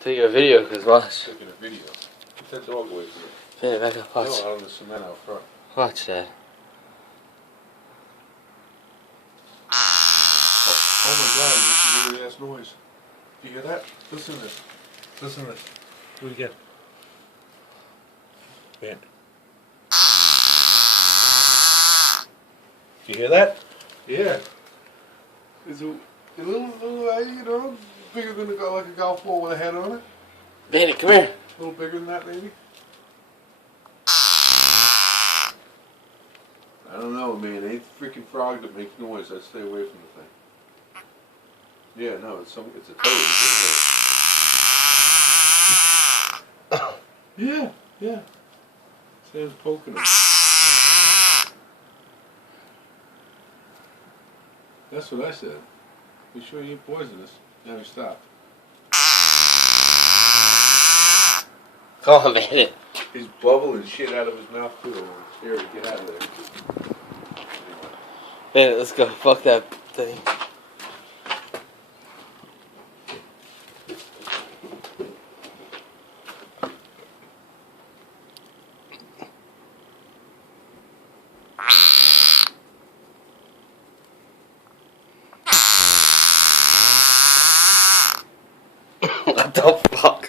Taking a video, cause watch. Taking a video. Get that dog away from you. Yeah, back up, watch. No, out on the cement out front. Watch that. Oh my God, that's a weird ass noise. Do you hear that? Listen to this. Listen to this. Do it again. Man. Do you hear that? Yeah. It's a little, you know, bigger than like a golf ball with a head on it. Bandit, come here. A little bigger than that, maybe. I don't know, man. It ain't the freaking frog that makes noise. I stay away from the thing. Yeah, no, it's a toad. Yeah, yeah. Sam's poking him. That's what I said. You sure you ain't poisonous? Now he stopped. Come on, Bandit. He's bubbling shit out of his mouth too. I'm scared to get out of there. Bandit, let's go. Fuck that thing. What the fuck?